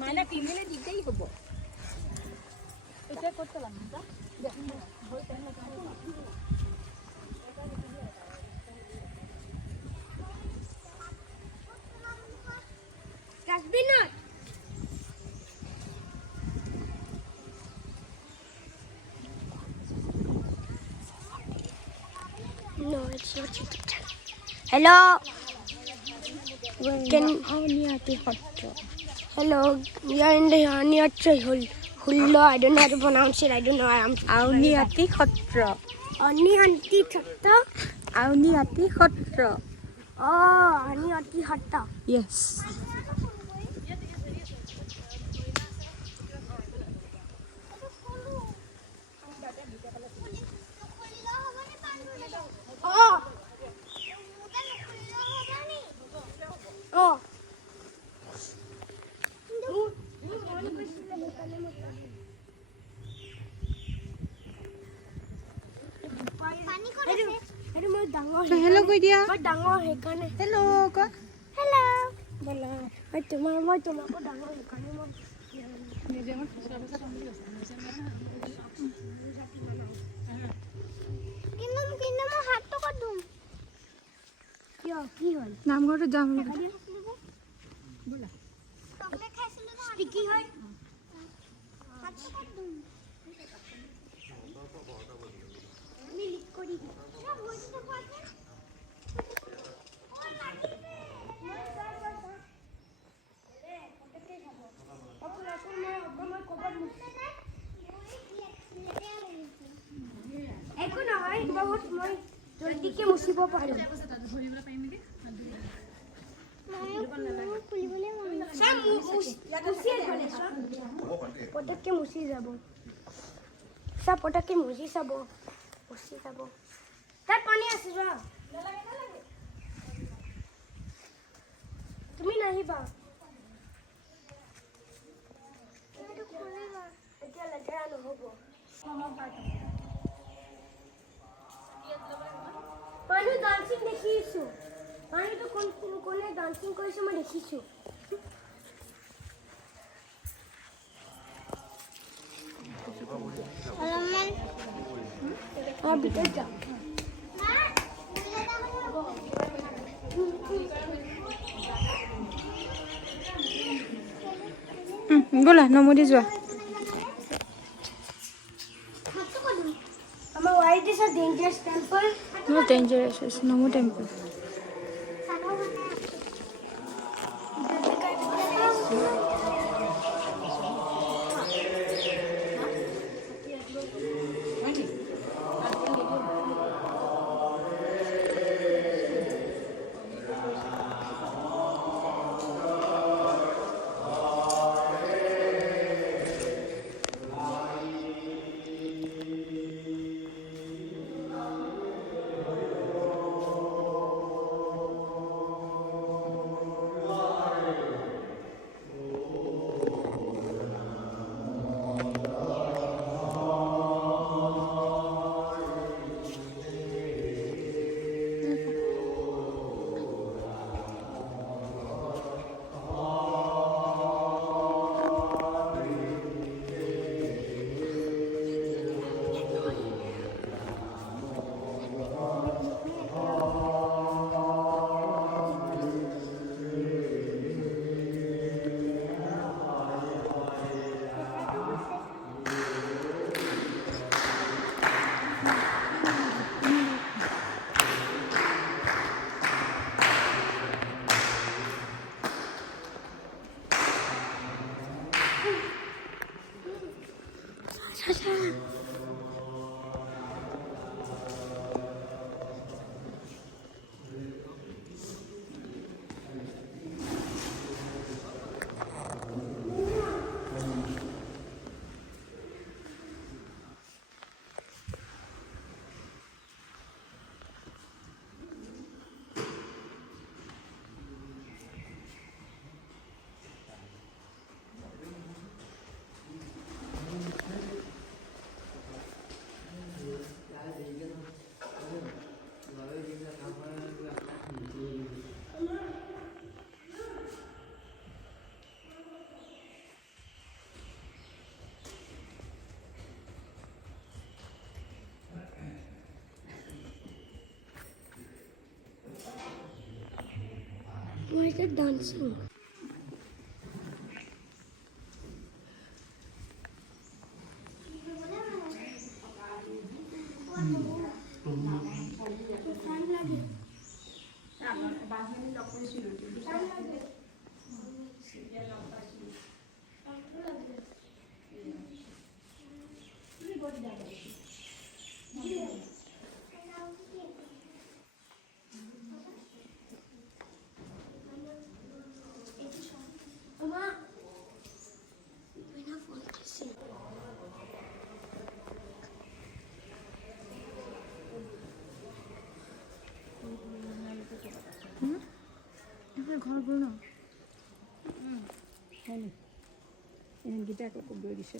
মাইনা কিনিলে দিতেই হ'ব এতিয়া ক'ত পেলাম ডাষ্টবিনত No, it's your YouTube channel. Hello. Can Auniyati Hatra. hello. We are in the Auniyati Hullo. I don't know how to pronounce it. I don't know. I'm Auniyati Hatra. Auniyati Hatta. Auniyati Hatra. Oh, Auniyati Hatta. Yes. Oh. Oh. Hello কৈ দিয়া ডাঙৰ সেইকাৰণে hello' ক hello' বলা মই তোমাকো ডাঙৰ সেইকাৰণে মই কিন্তু মই হাতটো ক'ত ধুম কিয় কি হ'ল নামঘৰটো যাম ষ্টিকি হয় হাতটো ক'ত ধুম আমি লিক কৰি দিম একো নহয় বহুত মই জলদিকে মুচিব পাৰিম পটককে মুচি যাব চব পটককে মুচি চাব মুচি যাব তাত পানী আছে যোৱা তুমি নাহিবা এতিয়া লেতেৰা নহ'ব মানুহ ডান্সিং দেখিছোঁ মানুহটো কোনে ডান্সিং কৰিছে মই দেখিছোঁ ভিতৰত যাওঁ ব'লা নমদি যোৱা Why it is a dangerous temple? Not dangerous, it's normal temple. started dancing. এইফালে ঘৰবোৰ ন হয় নেকি এহেঁতকেইটাক আকৌ গৈ দিছে